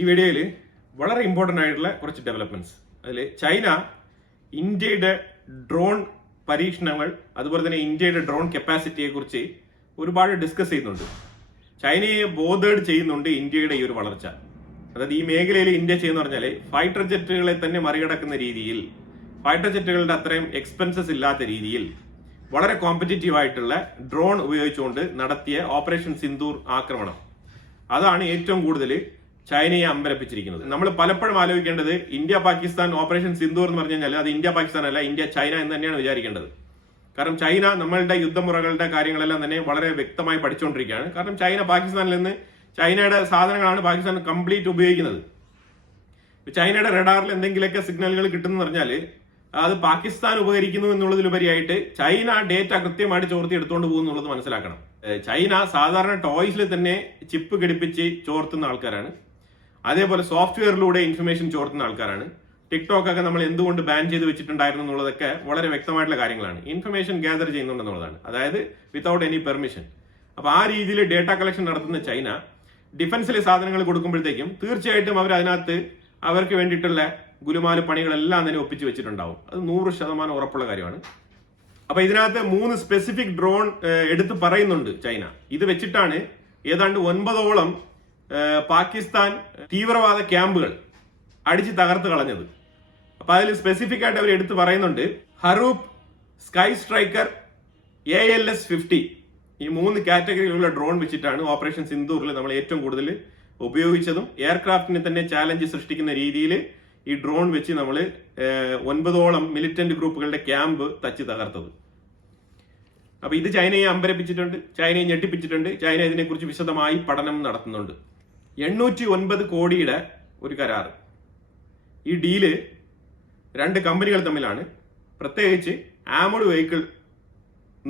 ഈ വീഡിയോയിൽ വളരെ ഇമ്പോർട്ടൻ്റ് ആയിട്ടുള്ള കുറച്ച് ഡെവലപ്മെന്റ്സ്. അതിൽ ചൈന ഇന്ത്യയുടെ ഡ്രോൺ പരീക്ഷണങ്ങൾ അതുപോലെ തന്നെ ഇന്ത്യയുടെ ഡ്രോൺ കപ്പാസിറ്റിയെ കുറിച്ച് ഒരുപാട് ഡിസ്കസ് ചെയ്യുന്നുണ്ട്. ചൈനയെ ബോധേഡ് ചെയ്യുന്നുണ്ട് ഇന്ത്യയുടെ ഈ ഒരു വളർച്ച. അതായത് ഈ മേഖലയിൽ ഇന്ത്യ ചെയ്യുന്ന പറഞ്ഞാൽ ഫൈറ്റർ ജെറ്റുകളെ തന്നെ മറികടക്കുന്ന രീതിയിൽ, ഫൈറ്റർ ജെറ്റുകളുടെ അത്രയും എക്സ്പെൻസസ് ഇല്ലാത്ത രീതിയിൽ വളരെ കോമ്പറ്റീറ്റീവ് ആയിട്ടുള്ള ഡ്രോൺ ഉപയോഗിച്ചുകൊണ്ട് നടത്തിയ ഓപ്പറേഷൻ സിന്ദൂർ ആക്രമണം, അതാണ് ഏറ്റവും കൂടുതൽ ചൈനയെ അമ്പരപ്പിച്ചിരിക്കുന്നത്. നമ്മൾ പലപ്പോഴും ആലോചിക്കേണ്ടത് ഇന്ത്യ പാകിസ്ഥാൻ ഓപ്പറേഷൻ സിന്ദൂർ എന്ന് പറഞ്ഞു കഴിഞ്ഞാൽ അത് ഇന്ത്യ പാകിസ്ഥാൻ അല്ല, ഇന്ത്യ ചൈന എന്ന് തന്നെയാണ് വിചാരിക്കേണ്ടത്. കാരണം ചൈന നമ്മളുടെ യുദ്ധമുറകളുടെ കാര്യങ്ങളെല്ലാം തന്നെ വളരെ വ്യക്തമായി പഠിച്ചുകൊണ്ടിരിക്കുകയാണ്. കാരണം ചൈന പാകിസ്ഥാനിൽ നിന്ന് ചൈനയുടെ സാധനങ്ങളാണ് പാകിസ്ഥാൻ കംപ്ലീറ്റ് ഉപയോഗിക്കുന്നത്. ചൈനയുടെ റഡാറിൽ എന്തെങ്കിലുമൊക്കെ സിഗ്നലുകൾ കിട്ടുമെന്ന് പറഞ്ഞാൽ അത് പാകിസ്ഥാൻ ഉപകരിക്കുന്നു എന്നുള്ളതിലുപരിയായിട്ട് ചൈന ഡേറ്റ കൃത്യമായിട്ട് ചോർത്തി എടുത്തുകൊണ്ട് പോകും എന്നുള്ളത് മനസ്സിലാക്കണം. ചൈന സാധാരണ ടോയ്സിൽ തന്നെ ചിപ്പ് ഘടിപ്പിച്ച് ചോർത്തുന്ന ആൾക്കാരാണ്. അതേപോലെ സോഫ്റ്റ്വെയറിലൂടെ ഇൻഫർമേഷൻ ചോർത്തുന്ന ആൾക്കാരാണ്. ടിക്ടോക്ക് ഒക്കെ നമ്മൾ എന്തുകൊണ്ട് ബാൻ ചെയ്ത് വെച്ചിട്ടുണ്ടായിരുന്നു എന്നുള്ളതൊക്കെ വളരെ വ്യക്തമായിട്ടുള്ള കാര്യങ്ങളാണ്. ഇൻഫർമേഷൻ ഗ്യാദർ ചെയ്യുന്നുണ്ടെന്നുള്ളതാണ്, അതായത് വിത്തൗട്ട് എനി പെർമിഷൻ. അപ്പൊ ആ രീതിയിൽ ഡേറ്റ കളക്ഷൻ നടത്തുന്ന ചൈന ഡിഫൻസിലെ സാധനങ്ങൾ കൊടുക്കുമ്പോഴത്തേക്കും തീർച്ചയായിട്ടും അവർ അതിനകത്ത് അവർക്ക് വേണ്ടിയിട്ടുള്ള ഗുലുമാല് പണികളെല്ലാം തന്നെ ഒപ്പിച്ച് വെച്ചിട്ടുണ്ടാവും. അത് 100% ഉറപ്പുള്ള കാര്യമാണ്. അപ്പൊ ഇതിനകത്ത് 3 സ്പെസിഫിക് ഡ്രോൺ എടുത്ത് പറയുന്നുണ്ട് ചൈന. ഇത് വെച്ചിട്ടാണ് ഏതാണ്ട് 9ഓളം പാകിസ്ഥാൻ തീവ്രവാദ ക്യാമ്പുകൾ അടിച്ച് തകർത്ത് കളഞ്ഞത്. അപ്പൊ അതിൽ സ്പെസിഫിക് ആയിട്ട് അവർ എടുത്ത് പറയുന്നുണ്ട് ഹറൂപ്പ്, സ്കൈ സ്ട്രൈക്കർ, ALS-50 ഈ 3 കാറ്റഗറിയിലുള്ള ഡ്രോൺ വെച്ചിട്ടാണ് ഓപ്പറേഷൻ സിന്ദൂറിൽ നമ്മൾ ഏറ്റവും കൂടുതൽ ഉപയോഗിച്ചതും എയർക്രാഫ്റ്റിനെ തന്നെ ചാലഞ്ച് സൃഷ്ടിക്കുന്ന രീതിയിൽ ഈ ഡ്രോൺ വെച്ച് നമ്മൾ 9ഓളം മിലിറ്റന്റ് ഗ്രൂപ്പുകളുടെ ക്യാമ്പ് തച്ച് തകർത്തത്. അപ്പൊ ഇത് ചൈനയെ അമ്പരപ്പിച്ചിട്ടുണ്ട്, ചൈനയെ ഞെട്ടിപ്പിച്ചിട്ടുണ്ട്. ചൈന ഇതിനെക്കുറിച്ച് വിശദമായി പഠനം നടത്തുന്നുണ്ട്. 809 കോടിയുടെ ഒരു കരാർ. ഈ ഡീല് 2 കമ്പനികൾ തമ്മിലാണ്. പ്രത്യേകിച്ച് ആമഡ് വെഹിക്കിൾ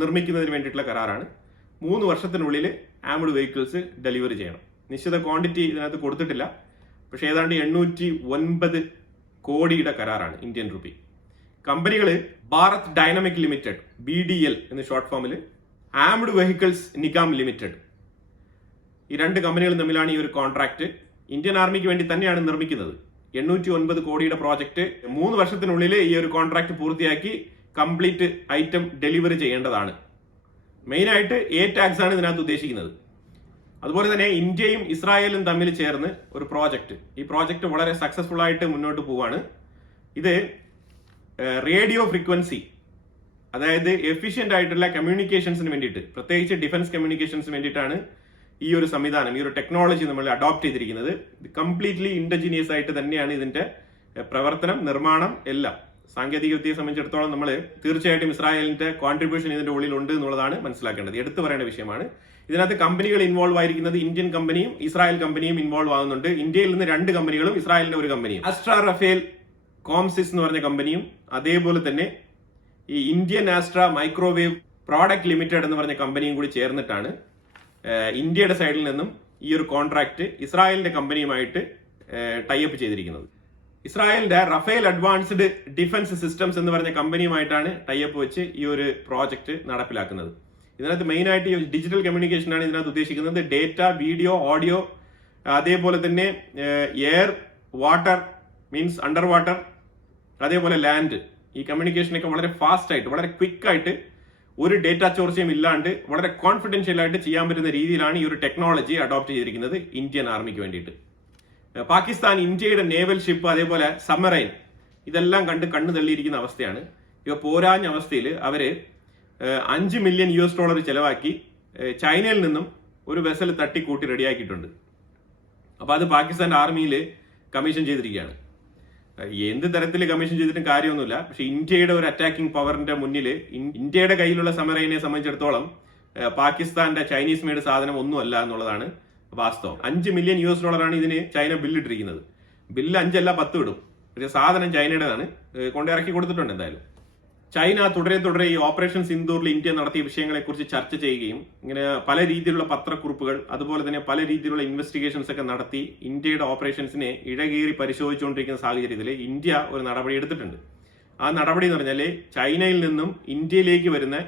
നിർമ്മിക്കുന്നതിന് വേണ്ടിയിട്ടുള്ള കരാറാണ്. 3 വർഷത്തിനുള്ളിൽ ആമഡ് വെഹിക്കിൾസ് ഡെലിവറി ചെയ്യണം. നിശ്ചിത ക്വാണ്ടിറ്റി ഇതിനകത്ത് കൊടുത്തിട്ടില്ല, പക്ഷെ ഏതാണ്ട് 809 കോടിയുടെ കരാറാണ് ഇന്ത്യൻ റുപ്പി. കമ്പനികൾ ഭാരത് ഡൈനാമിക് ലിമിറ്റഡ്, BDL എന്ന് ഷോർട്ട് ഫോമിൽ, ആംഡ് വെഹിക്കിൾസ് നിഗം ലിമിറ്റഡ്, ഈ 2 കമ്പനികളും തമ്മിലാണ് ഈ ഒരു കോൺട്രാക്ട്. ഇന്ത്യൻ ആർമിക്ക് വേണ്ടി തന്നെയാണ് നിർമ്മിക്കുന്നത്. 809 കോടിയുടെ പ്രോജക്റ്റ് 3 വർഷത്തിനുള്ളിൽ ഈ ഒരു കോൺട്രാക്ട് പൂർത്തിയാക്കി കംപ്ലീറ്റ് ഐറ്റം ഡെലിവറി ചെയ്യേണ്ടതാണ്. മെയിനായിട്ട് ടാക്സ് ആണ് ഇതിനകത്ത് ഉദ്ദേശിക്കുന്നത്. അതുപോലെ തന്നെ ഇന്ത്യയും ഇസ്രായേലും തമ്മിൽ ചേർന്ന് ഒരു പ്രോജക്റ്റ്, ഈ പ്രോജക്റ്റ് വളരെ സക്സസ്ഫുൾ ആയിട്ട് മുന്നോട്ട് പോവാണ്. ഇത് റേഡിയോ ഫ്രീക്വൻസി, അതായത് എഫിഷ്യന്റ് ആയിട്ടുള്ള കമ്മ്യൂണിക്കേഷൻസിന് വേണ്ടിയിട്ട്, പ്രത്യേകിച്ച് ഡിഫൻസ് കമ്മ്യൂണിക്കേഷൻസിന് വേണ്ടിയിട്ടാണ് ഈ ഒരു സംവിധാനം, ഈ ഒരു ടെക്നോളജി നമ്മൾ അഡോപ്റ്റ് ചെയ്തിരിക്കുന്നത്. കംപ്ലീറ്റ്ലി ഇൻഡിജിനിയസ് ആയിട്ട് തന്നെയാണ് ഇതിന്റെ പ്രവർത്തനം, നിർമ്മാണം എല്ലാം. സാങ്കേതിക വിദ്യയെ സംബന്ധിച്ചിടത്തോളം നമ്മൾ തീർച്ചയായിട്ടും ഇസ്രായേലിന്റെ കോൺട്രിബ്യൂഷൻ ഇതിന്റെ ഉള്ളിൽ ഉണ്ട് എന്നുള്ളതാണ് മനസ്സിലാക്കേണ്ടത്. എടുത്തു പറയേണ്ട വിഷയമാണ്. ഇതിനകത്ത് കമ്പനികൾ ഇൻവോൾവ് ആയിരിക്കുന്നത് ഇന്ത്യൻ കമ്പനിയും ഇസ്രായേൽ കമ്പനിയും ഇൻവോൾവ് ആകുന്നുണ്ട്. ഇന്ത്യയിൽ നിന്ന് 2 കമ്പനികളും ഇസ്രായേലിന്റെ ഒരു കമ്പനിയും, ആസ്ട്ര റഫേൽ കോംസിസ് എന്ന് പറഞ്ഞ കമ്പനിയും, അതേപോലെ തന്നെ ഈ Indian Astra microwave product limited എന്ന് പറഞ്ഞ കമ്പനിയും കൂടി ചേർന്നിട്ടാണ് ഇന്ത്യയുടെ സൈഡിൽ നിന്നും ഈ ഒരു കോൺട്രാക്ട് ഇസ്രായേലിന്റെ കമ്പനിയുമായിട്ട് ടൈപ്പ് ചെയ്തിരിക്കുന്നത്. ഇസ്രായേലിന്റെ റഫേൽ അഡ്വാൻസ്ഡ് ഡിഫൻസ് സിസ്റ്റംസ് എന്ന് പറഞ്ഞ കമ്പനിയുമായിട്ടാണ് ടൈപ്പ് വെച്ച് ഈ ഒരു പ്രോജക്റ്റ് നടപ്പിലാക്കുന്നത്. ഇതിനകത്ത് മെയിൻ ആയിട്ട് ഈ ഡിജിറ്റൽ കമ്മ്യൂണിക്കേഷൻ ആണ് ഇതിനകത്ത് ഉദ്ദേശിക്കുന്നത്. ഡേറ്റ, വീഡിയോ, ഓഡിയോ, അതേപോലെ തന്നെ air, water means under water, അതേപോലെ ലാൻഡ്, ഈ കമ്മ്യൂണിക്കേഷനൊക്കെ വളരെ ഫാസ്റ്റ് ആയിട്ട്, വളരെ ക്വിക്ക് ആയിട്ട്, ഒരു ഡേറ്റ ചോർച്ചയും ഇല്ലാണ്ട് വളരെ കോൺഫിഡൻഷ്യൽ ആയിട്ട് ചെയ്യാൻ പറ്റുന്ന രീതിയിലാണ് ഈ ഒരു ടെക്നോളജി അഡോപ്റ്റ് ചെയ്തിരിക്കുന്നത് ഇന്ത്യൻ ആർമിക്ക് വേണ്ടിയിട്ട്. പാകിസ്ഥാൻ ഇന്ത്യയുടെ നേവൽ ഷിപ്പ്, അതേപോലെ സബ്മറൈൻ, ഇതെല്ലാം കണ്ണു തള്ളിയിരിക്കുന്ന അവസ്ഥയാണ്. ഇവ പോരാഞ്ഞ അവസ്ഥയിൽ അവര് $5 മില്യൺ ചെലവാക്കി ചൈനയിൽ നിന്നും ഒരു വെസൽ തട്ടിക്കൂട്ടി റെഡിയാക്കിയിട്ടുണ്ട്. അപ്പൊ അത് പാകിസ്ഥാൻ ആർമിയിൽ കമ്മീഷൻ ചെയ്തിരിക്കുകയാണ്. എന്ത് തരത്തിൽ കമ്മീഷൻ ചെയ്തിട്ടും കാര്യമൊന്നുമില്ല. പക്ഷെ ഇന്ത്യയുടെ ഒരു അറ്റാക്കിംഗ് പവറിന്റെ മുന്നിൽ ഇന്ത്യയുടെ കയ്യിലുള്ള സമരയിനെ സംബന്ധിച്ചിടത്തോളം പാകിസ്ഥാന്റെ ചൈനീസ് മെയ്ഡ് സാധനം ഒന്നുമല്ല എന്നുള്ളതാണ് വാസ്തവം. $5 മില്യൺ ഇതിന് ചൈന ബില്ലിട്ടിരിക്കുന്നത്. ബില്ല് 5 അല്ല 10 ഇടും. പക്ഷെ സാധനം ചൈനയുടേതാണ്, കൊണ്ടിറക്കി കൊടുത്തിട്ടുണ്ട്. എന്തായാലും ചൈന തുടരെ ഈ ഓപ്പറേഷൻ സിന്ദൂറിൽ ഇന്ത്യ നടത്തിയ വിഷയങ്ങളെക്കുറിച്ച് ചർച്ച ചെയ്യുകയും ഇങ്ങനെ പല രീതിയിലുള്ള പത്രക്കുറിപ്പുകൾ, അതുപോലെ തന്നെ പല രീതിയിലുള്ള ഇൻവെസ്റ്റിഗേഷൻസ് ഒക്കെ നടത്തി ഇന്ത്യയുടെ ഓപ്പറേഷൻസിനെ ഇഴകീറി പരിശോധിച്ചുകൊണ്ടിരിക്കുന്ന സാഹചര്യത്തിൽ ഇന്ത്യ ഒരു നടപടി എടുത്തിട്ടുണ്ട്. ആ നടപടി എന്ന് പറഞ്ഞാൽ ചൈനയിൽ നിന്നും ഇന്ത്യയിലേക്ക് വരുന്ന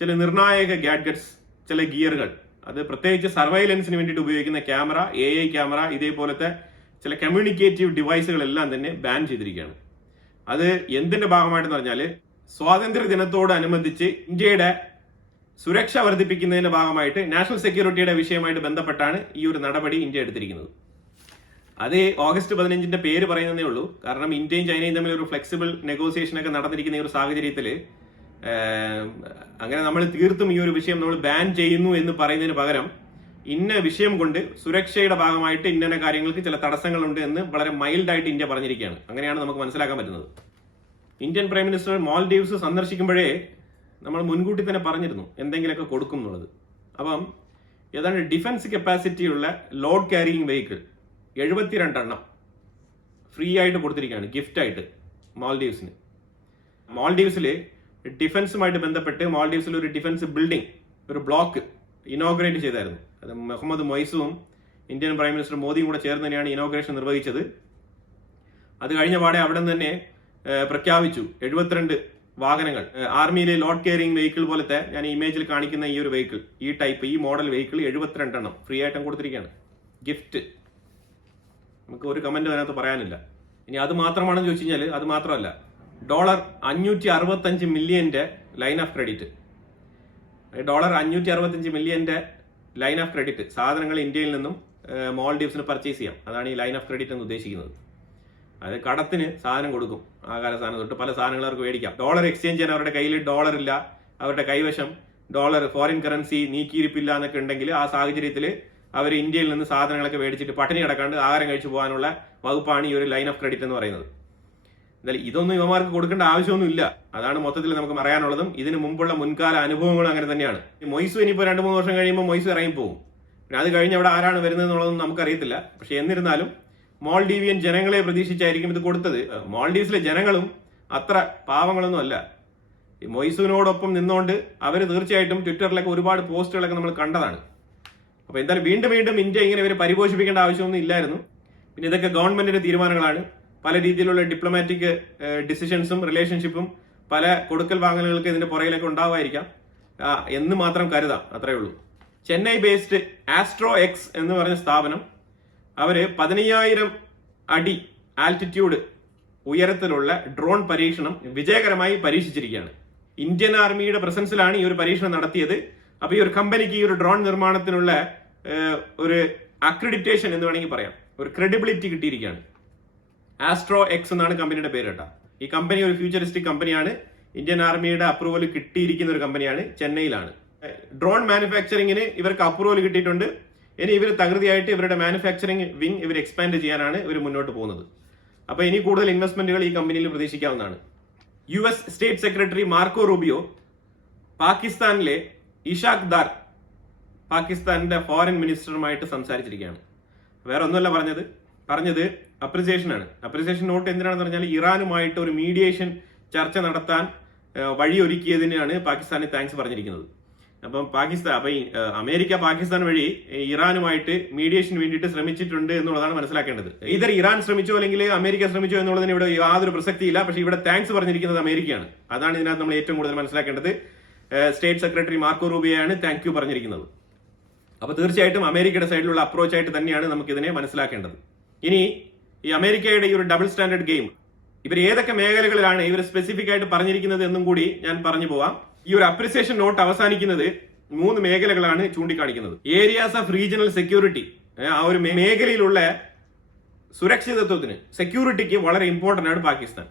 ചില നിർണായക ഗാഡ്ജറ്റ്സ്, ചില ഗിയറുകൾ, അത് പ്രത്യേകിച്ച് സർവൈലൻസിന് വേണ്ടിയിട്ട് ഉപയോഗിക്കുന്ന ക്യാമറ, AI ക്യാമറ, ഇതേപോലത്തെ ചില കമ്മ്യൂണിക്കേറ്റീവ് ഡിവൈസുകളെല്ലാം തന്നെ ബാൻ ചെയ്തിരിക്കുകയാണ്. അത് എന്തിന്റെ ഭാഗമായിട്ടെന്ന് പറഞ്ഞാൽ സ്വാതന്ത്ര്യ ദിനത്തോടനുബന്ധിച്ച് ഇന്ത്യയുടെ സുരക്ഷ വർദ്ധിപ്പിക്കുന്നതിന്റെ ഭാഗമായിട്ട് നാഷണൽ സെക്യൂരിറ്റിയുടെ വിഷയമായിട്ട് ബന്ധപ്പെട്ടാണ് ഈ ഒരു നടപടി ഇന്ത്യ എടുത്തിരിക്കുന്നത്. അത് ഓഗസ്റ്റ് 15 പേര് പറയുന്നതേ ഉള്ളൂ. കാരണം ഇന്ത്യയും ചൈനയും തമ്മിൽ ഒരു ഫ്ലെക്സിബിൾ നെഗോസിയേഷൻ ഒക്കെ നടന്നിരിക്കുന്ന ഈ ഒരു സാഹചര്യത്തിൽ അങ്ങനെ നമ്മൾ തീർത്തും ഈ ഒരു വിഷയം നമ്മൾ ബാൻ ചെയ്യുന്നു എന്ന് പറയുന്നതിന് പകരം ഇന്ന വിഷയം കൊണ്ട് സുരക്ഷയുടെ ഭാഗമായിട്ട് ഇന്ന കാര്യങ്ങൾക്ക് ചില തടസ്സങ്ങളുണ്ട് എന്ന് വളരെ മൈൽഡായിട്ട് ഇന്ത്യ പറഞ്ഞിരിക്കുകയാണ്. അങ്ങനെയാണ് നമുക്ക് മനസ്സിലാക്കാൻ പറ്റുന്നത്. ഇന്ത്യൻ പ്രൈം മിനിസ്റ്റർ മാൽഡീവ്സ് സന്ദർശിക്കുമ്പോഴേ നമ്മൾ മുൻകൂട്ടി തന്നെ പറഞ്ഞിരുന്നു എന്തെങ്കിലുമൊക്കെ കൊടുക്കും എന്നുള്ളത്. അപ്പം ഏതാണ്ട് ഡിഫൻസ് കപ്പാസിറ്റി ഉള്ള ലോഡ് ക്യാരിയിങ് വെഹിക്കിൾ 72 എണ്ണം ഫ്രീ ആയിട്ട് കൊടുത്തിരിക്കുകയാണ് ഗിഫ്റ്റായിട്ട് മാൽഡീവ്സിന്. മാൽഡീവ്സിൽ ഡിഫൻസുമായിട്ട് ബന്ധപ്പെട്ട് മാൽഡീവ്സിൽ ഒരു ഡിഫൻസ് ബിൽഡിംഗ് ഒരു ബ്ലോക്ക് ഇനോഗ്രേറ്റ് ചെയ്തായിരുന്നു. അത് മുഹമ്മദ് മൊയ്സുവും ഇന്ത്യൻ പ്രൈം മിനിസ്റ്റർ മോദിയും കൂടെ ചേർന്ന് തന്നെയാണ് ഇനോഗ്രേഷൻ നിർവഹിച്ചത്. അത് കഴിഞ്ഞ പാടെ അവിടെ നിന്ന് തന്നെ പ്രഖ്യാപിച്ചു 72 വാഹനങ്ങൾ, ആർമിയിലെ ലോഡ് കെയറിംഗ് വെഹിക്കിൾ പോലത്തെ ഞാൻ ഇമേജിൽ കാണിക്കുന്ന ഈ ഒരു വെഹിക്കിൾ, ഈ ടൈപ്പ് ഈ മോഡൽ വെഹിക്കിൾ 72 എണ്ണം ഫ്രീ ആയിട്ടും കൊടുത്തിരിക്കുകയാണ് ഗിഫ്റ്റ്. നമുക്ക് ഒരു കമന്റ് അതിനകത്ത് പറയാനില്ല. ഇനി അത് മാത്രമാണെന്ന് ചോദിച്ചു കഴിഞ്ഞാൽ അത് മാത്രമല്ല, $565 മില്യന്റെ ലൈൻ ഓഫ് ക്രെഡിറ്റ്, $565 മില്യന്റെ ലൈൻ ഓഫ് ക്രെഡിറ്റ് സാധനങ്ങൾ ഇന്ത്യയിൽ നിന്നും മാൽഡീവ്സിന് പർച്ചേസ് ചെയ്യാം. അതാണ് ഈ ലൈൻ ഓഫ് ക്രെഡിറ്റ് എന്ന് ഉദ്ദേശിക്കുന്നത്. അത് കടത്തിന് സാധനം കൊടുക്കും, ആഹാര സാധനം തൊട്ട് പല സാധനങ്ങൾ അവർക്ക് മേടിക്കാം. ഡോളർ എക്സ്ചേഞ്ച് ചെയ്യാൻ അവരുടെ കയ്യിൽ ഡോളർ ഇല്ല, അവരുടെ കൈവശം ഡോളർ ഫോറിൻ കറൻസി നീക്കിയിരിപ്പില്ല എന്നൊക്കെ ഉണ്ടെങ്കിൽ ആ സാഹചര്യത്തിൽ അവർ ഇന്ത്യയിൽ നിന്ന് സാധനങ്ങളൊക്കെ മേടിച്ചിട്ട് പട്ടിണി കിടക്കാണ്ട് ആഹാരം കഴിച്ചു പോകാനുള്ള വകുപ്പാണ് ഈ ഒരു ലൈൻ ഓഫ് ക്രെഡിറ്റ് എന്ന് പറയുന്നത്. എന്തായാലും ഇതൊന്നും യുവമാർക്ക് കൊടുക്കേണ്ട ആവശ്യമൊന്നുമില്ല. അതാണ് മൊത്തത്തിൽ നമുക്ക് പറയാനുള്ളതും. ഇതിന് മുമ്പുള്ള മുൻകാല അനുഭവങ്ങളും അങ്ങനെ തന്നെയാണ്. മൊയ്സു ഇനിയിപ്പോൾ 2-3 വർഷം കഴിയുമ്പോൾ മൊയ്സു ഇറങ്ങിപ്പോകും. പിന്നെ അത് കഴിഞ്ഞ് അവിടെ ആരാണ് വരുന്നത് എന്നുള്ളതൊന്നും നമുക്കറിയത്തില്ല. പക്ഷെ എന്നിരുന്നാലും മാൽഡീവിയൻ ജനങ്ങളെ പ്രതീക്ഷിച്ചായിരിക്കും ഇത് കൊടുത്തത്. മാൽഡീവ്സിലെ ജനങ്ങളും അത്ര പാവങ്ങളൊന്നും അല്ല. ഈ മൊയ്സുവിനോടൊപ്പം നിന്നുകൊണ്ട് അവർ തീർച്ചയായിട്ടും ട്വിറ്ററിലൊക്കെ ഒരുപാട് പോസ്റ്റുകളൊക്കെ നമ്മൾ കണ്ടതാണ്. അപ്പൊ എന്തായാലും വീണ്ടും ഇന്ത്യ ഇങ്ങനെ ഇവരെ പരിപോഷിപ്പിക്കേണ്ട ആവശ്യമൊന്നും ഇല്ലായിരുന്നു. പിന്നെ ഇതൊക്കെ ഗവൺമെന്റിന്റെ തീരുമാനങ്ങളാണ്. പല രീതിയിലുള്ള ഡിപ്ലോമാറ്റിക് ഡിസിഷൻസും റിലേഷൻഷിപ്പും പല കൊടുക്കൽ വാങ്ങലുകൾക്ക് ഇതിന്റെ പുറകിലൊക്കെ ഉണ്ടാവുമായിരിക്കാം എന്ന് മാത്രം കരുതാം. അത്രേ ഉള്ളൂ. ചെന്നൈ ബേസ്ഡ് ആസ്ട്രോ എക്സ് എന്ന് പറഞ്ഞ സ്ഥാപനം അവര് 15,000 അടി ആൾട്ടിറ്റ്യൂഡ് ഉയരത്തിലുള്ള ഡ്രോൺ പരീക്ഷണം വിജയകരമായി പരീക്ഷിച്ചിരിക്കുകയാണ്. ഇന്ത്യൻ ആർമിയുടെ പ്രസൻസിലാണ് ഈ ഒരു പരീക്ഷണം നടത്തിയത്. അപ്പൊ ഈ ഒരു കമ്പനിക്ക് ഈ ഒരു ഡ്രോൺ നിർമ്മാണത്തിനുള്ള ഒരു അക്രഡിറ്റേഷൻ എന്ന് വേണമെങ്കിൽ പറയാം, ഒരു ക്രെഡിബിലിറ്റി കിട്ടിയിരിക്കുകയാണ്. ആസ്ട്രോ എക്സ് എന്നാണ് കമ്പനിയുടെ പേര് കേട്ടോ. ഈ കമ്പനി ഒരു ഫ്യൂച്ചറിസ്റ്റിക് കമ്പനിയാണ്. ഇന്ത്യൻ ആർമിയുടെ അപ്രൂവൽ കിട്ടിയിരിക്കുന്ന ഒരു കമ്പനിയാണ്. ചെന്നൈയിലാണ്. ഡ്രോൺ മാനുഫാക്ചറിങ്ങിന് ഇവർക്ക് അപ്രൂവൽ കിട്ടിയിട്ടുണ്ട്. ഇനി ഇവർ തകൃതിയായിട്ട് ഇവരുടെ മാനുഫാക്ചറിങ് വിങ് ഇവർ എക്സ്പാൻഡ് ചെയ്യാനാണ് ഇവർ മുന്നോട്ട് പോകുന്നത്. അപ്പൊ ഇനി കൂടുതൽ ഇൻവെസ്റ്റ്മെന്റുകൾ ഈ കമ്പനിയിൽ പ്രതീക്ഷിക്കാവുന്നതാണ്. US state secretary Marco Rubio പാകിസ്ഥാനിലെ ഇഷാഖ് ദാർ, പാകിസ്ഥാനിന്റെ ഫോറിൻ മിനിസ്റ്ററുമായിട്ട് സംസാരിച്ചിരിക്കുകയാണ്. വേറെ ഒന്നുമല്ല പറഞ്ഞത് അപ്രിസിയേഷൻ ആണ്. അപ്രിസിയേഷൻ നോട്ട് എന്തിനാണെന്ന് പറഞ്ഞാൽ ഇറാനുമായിട്ട് ഒരു മീഡിയേഷൻ ചർച്ച നടത്താൻ വഴിയൊരുക്കിയതിനാണ് പാകിസ്ഥാനെ താങ്ക്സ് പറഞ്ഞിരിക്കുന്നത്. അപ്പം അമേരിക്ക പാകിസ്ഥാൻ വഴി ഇറാനുമായിട്ട് മീഡിയേഷന് വേണ്ടിയിട്ട് ശ്രമിച്ചിട്ടുണ്ട് എന്നുള്ളതാണ് മനസ്സിലാക്കേണ്ടത്. ഇതർ ഇറാൻ ശ്രമിച്ചോ അല്ലെങ്കിൽ അമേരിക്ക ശ്രമിച്ചോ എന്നുള്ളതിന് ഇവിടെ യാതൊരു പ്രസക്തിയില്ല. പക്ഷെ ഇവിടെ താങ്ക്സ് പറഞ്ഞിരിക്കുന്നത് അമേരിക്കയാണ്. അതാണ് ഇതിനകത്ത് നമ്മൾ ഏറ്റവും കൂടുതൽ മനസ്സിലാക്കേണ്ടത്. സ്റ്റേറ്റ് സെക്രട്ടറി മാർക്കോ റൂബിയോയാണ് താങ്ക് യു പറഞ്ഞിരിക്കുന്നത്. അപ്പൊ തീർച്ചയായിട്ടും അമേരിക്കയുടെ സൈഡിലുള്ള അപ്രോച്ച് ആയിട്ട് തന്നെയാണ് നമുക്ക് ഇതിനെ മനസ്സിലാക്കേണ്ടത്. ഇനി ഈ അമേരിക്കയുടെ ഈ ഒരു ഡബിൾ സ്റ്റാൻഡേർഡ് ഗെയിം ഇവർ ഏതൊക്കെ മേഖലകളിലാണ് ഇവർ സ്പെസിഫിക് ആയിട്ട് പറഞ്ഞിരിക്കുന്നത് എന്നും കൂടി ഞാൻ പറഞ്ഞു പോവാം. ഈ ഒരു അപ്രിസിയേഷൻ നോട്ട് അവസാനിക്കുന്നത് 3 മേഖലകളാണ് ചൂണ്ടിക്കാണിക്കുന്നത്. ഏരിയാസ് ഓഫ് റീജിയണൽ സെക്യൂരിറ്റി, ആ ഒരു മേഖലയിലുള്ള സുരക്ഷിതത്വത്തിന് സെക്യൂരിറ്റിക്ക് വളരെ ഇമ്പോർട്ടന്റ് ആണ് പാകിസ്ഥാൻ.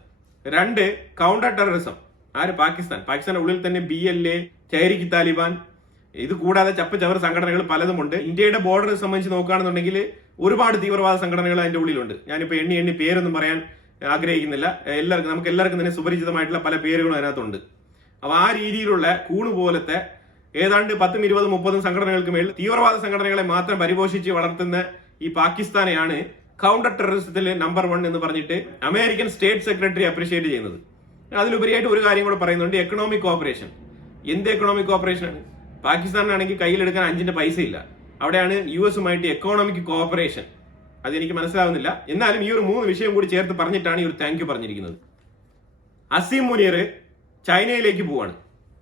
2 കൗണ്ടർ ടെററിസം, ആര് പാകിസ്ഥാന്റെ ഉള്ളിൽ തന്നെ BLA, തെഹ്രീക്ക് താലിബാൻ, ഇത് കൂടാതെ ചപ്പചവർ സംഘടനകൾ പലതുമുണ്ട്. ഇന്ത്യയുടെ ബോർഡറെ സംബന്ധിച്ച് നോക്കുകയാണെന്നുണ്ടെങ്കിൽ ഒരുപാട് തീവ്രവാദ സംഘടനകൾ അതിന്റെ ഉള്ളിലുണ്ട്. ഞാനിപ്പോ എണ്ണി പേരൊന്നും പറയാൻ ആഗ്രഹിക്കുന്നില്ല. നമുക്ക് എല്ലാവർക്കും തന്നെ സുപരിചിതമായിട്ടുള്ള പല പേരുകളും അതിനകത്തുണ്ട്. അപ്പൊ ആ രീതിയിലുള്ള പോലത്തെ ഏതാണ്ട് 10, 20, 30 സംഘടനകൾക്ക് മേൽ തീവ്രവാദ സംഘടനകളെ മാത്രം പരിപോഷിച്ച് വളർത്തുന്ന ഈ പാകിസ്ഥാനെയാണ് കൗണ്ടർ ടെററിസത്തിൽ നമ്പർ 1 എന്ന് പറഞ്ഞിട്ട് അമേരിക്കൻ സ്റ്റേറ്റ് സെക്രട്ടറി അപ്രീഷിയേറ്റ് ചെയ്യുന്നത്. അതിലുപരിയായിട്ട് ഒരു കാര്യം കൂടെ പറയുന്നുണ്ട്, എക്കണോമിക് കോപ്പറേഷൻ. എന്ത് എക്കണോമിക് കോപ്പറേഷൻ ആണ്? പാകിസ്ഥാനാണെങ്കിൽ കയ്യിലെടുക്കാൻ 5 പൈസ ഇല്ല. അവിടെയാണ് US-ഉമായിട്ട് എക്കണോമിക് കോപ്പറേഷൻ. അതെനിക്ക് മനസ്സിലാവുന്നില്ല. എന്നാലും ഈ ഒരു 3 വിഷയം കൂടി ചേർത്ത് പറഞ്ഞിട്ടാണ് ഈ ഒരു താങ്ക് യു പറഞ്ഞിരിക്കുന്നത്. അസീം മുനീർ ചൈനയിലേക്ക് പോവാണ്.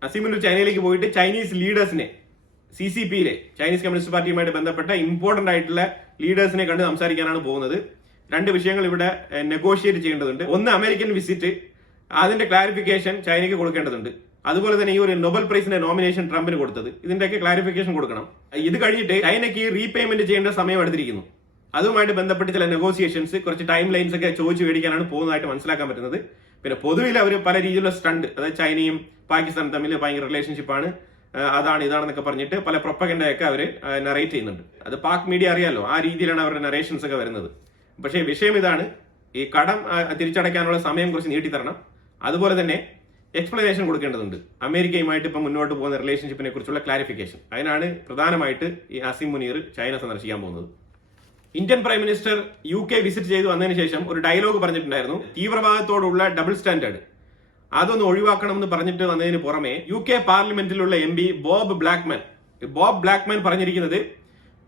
അസീം മുനീർ ചൈനയിലേക്ക് പോയിട്ട് ചൈനീസ് ലീഡേഴ്സിനെ, CCPയിലെ ചൈനീസ് കമ്മ്യൂണിസ്റ്റ് പാർട്ടിയുമായിട്ട് ബന്ധപ്പെട്ട ഇമ്പോർട്ടന്റ് ആയിട്ടുള്ള ലീഡേഴ്സിനെ കണ്ട് സംസാരിക്കാനാണ് പോകുന്നത്. രണ്ട് വിഷയങ്ങൾ ഇവിടെ നെഗോഷിയേറ്റ് ചെയ്യേണ്ടതുണ്ട്. ഒന്ന് അമേരിക്കൻ വിസിറ്റ്, അതിന്റെ ക്ലാരിഫിക്കേഷൻ ചൈനയ്ക്ക് കൊടുക്കേണ്ടതുണ്ട്. അതുപോലെ തന്നെ ഈ ഒരു നൊബൽ പ്രൈസിന്റെ നോമിനേഷൻ ട്രംപിന് കൊടുത്തത്, ഇതിന്റെയൊക്കെ ക്ലാരിഫിക്കേഷൻ കൊടുക്കണം. ഇത് കഴിഞ്ഞിട്ട് ചൈനയ്ക്ക് റീപേയ്മെന്റ് ചെയ്യേണ്ട സമയം എടുത്തിരിക്കുന്നു. അതുമായിട്ട് ബന്ധപ്പെട്ട് ചില നെഗോസിയേഷൻസ്, കുറച്ച് ടൈം ലൈൻസ് ഒക്കെ ചോദിച്ചു മേടിക്കാനാണ് പോകുന്നതായിട്ട് മനസ്സിലാക്കാൻ പറ്റുന്നത്. പിന്നെ പൊതുവിൽ അവർ പല രീതിയിലുള്ള സ്റ്റണ്ട്, അതായത് ചൈനയും പാകിസ്ഥാനും തമ്മിൽ ഭയങ്കര റിലേഷൻഷിപ്പാണ്, അതാണ് ഇതാണെന്നൊക്കെ പറഞ്ഞിട്ട് പല പ്രൊപ്പഗൻഡയൊക്കെ അവർ നറേറ്റ് ചെയ്യുന്നുണ്ട്. അത് പാക് മീഡിയ അറിയാലോ, ആ രീതിയിലാണ് അവരുടെ നറേഷൻസ് ഒക്കെ വരുന്നത്. പക്ഷേ വിഷയം ഇതാണ്, ഈ കടം തിരിച്ചടയ്ക്കാനുള്ള സമയം കുറച്ച് നീട്ടിത്തരണം. അതുപോലെ തന്നെ എക്സ്പ്ലനേഷൻ കൊടുക്കേണ്ടതുണ്ട്. അമേരിക്കയുമായിട്ട് ഇപ്പം മുന്നോട്ട് പോകുന്ന റിലേഷൻഷിപ്പിനെ കുറിച്ചുള്ള ക്ലാരിഫിക്കേഷൻ. അതിനാണ് പ്രധാനമായിട്ട് ഈ അസിം മുനീർ ചൈന സന്ദർശിക്കാൻ പോകുന്നത്. Indian prime minister UK visit ചെയ്ത് വന്നതിന് ശേഷം ഒരു ഡയലോഗ് പറഞ്ഞിട്ടുണ്ടായിരുന്നു, തീവ്രവാദത്തോടുള്ള ഡബിൾ സ്റ്റാൻഡേർഡ് അതൊന്ന് ഒഴിവാക്കണമെന്ന് പറഞ്ഞിട്ട് വന്നതിന് പുറമെ UK പാർലമെന്റിലുള്ള MP ബോബ് ബ്ലാക്ക്മാൻ പറഞ്ഞിരിക്കുന്നത്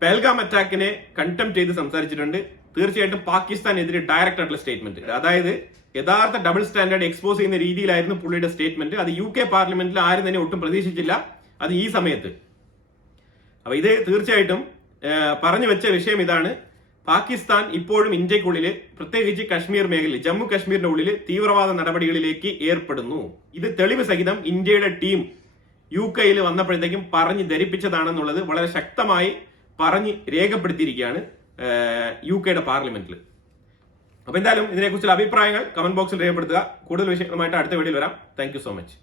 പെൽഗാം അറ്റാക്കിനെ കണ്ടംപ്റ്റ് ചെയ്ത് സംസാരിച്ചിട്ടുണ്ട്. തീർച്ചയായിട്ടും പാകിസ്ഥാനെതിരെ ഡയറക്റ്റ് ആയിട്ടുള്ള സ്റ്റേറ്റ്മെന്റ്, അതായത് യഥാർത്ഥ ഡബിൾ സ്റ്റാൻഡേർഡ് എക്സ്പോസ് ചെയ്യുന്ന രീതിയിലായിരുന്നു പുള്ളിയുടെ സ്റ്റേറ്റ്മെന്റ്. അത് UK പാർലമെന്റിൽ ആരും തന്നെ ഒട്ടും പ്രതീക്ഷിച്ചില്ല, അത് ഈ സമയത്ത്. അപ്പൊ ഇത് തീർച്ചയായിട്ടും പറഞ്ഞു വെച്ച വിഷയം ഇതാണ്, പാകിസ്ഥാൻ ഇപ്പോഴും ഇന്ത്യക്കുള്ളിൽ, പ്രത്യേകിച്ച് കശ്മീർ മേഖലയിൽ, ജമ്മു കശ്മീരിന്റെ ഉള്ളിൽ തീവ്രവാദ നടപടികളിലേക്ക് ഏർപ്പെടുന്നു. ഇത് തെളിവ് സഹിതം ഇന്ത്യയുടെ ടീം UK വന്നപ്പോഴത്തേക്കും പറഞ്ഞ് ധരിപ്പിച്ചതാണെന്നുള്ളത് വളരെ ശക്തമായി പറഞ്ഞ് രേഖപ്പെടുത്തിയിരിക്കുകയാണ് UK പാർലമെന്റിൽ. അപ്പൊ എന്തായാലും ഇതിനെക്കുറിച്ചുള്ള അഭിപ്രായങ്ങൾ കമന്റ് ബോക്സിൽ രേഖപ്പെടുത്തുക. കൂടുതൽ വിഷയങ്ങളുമായിട്ട് അടുത്ത വീഡിയോയിൽ വരാം. Thank you so much.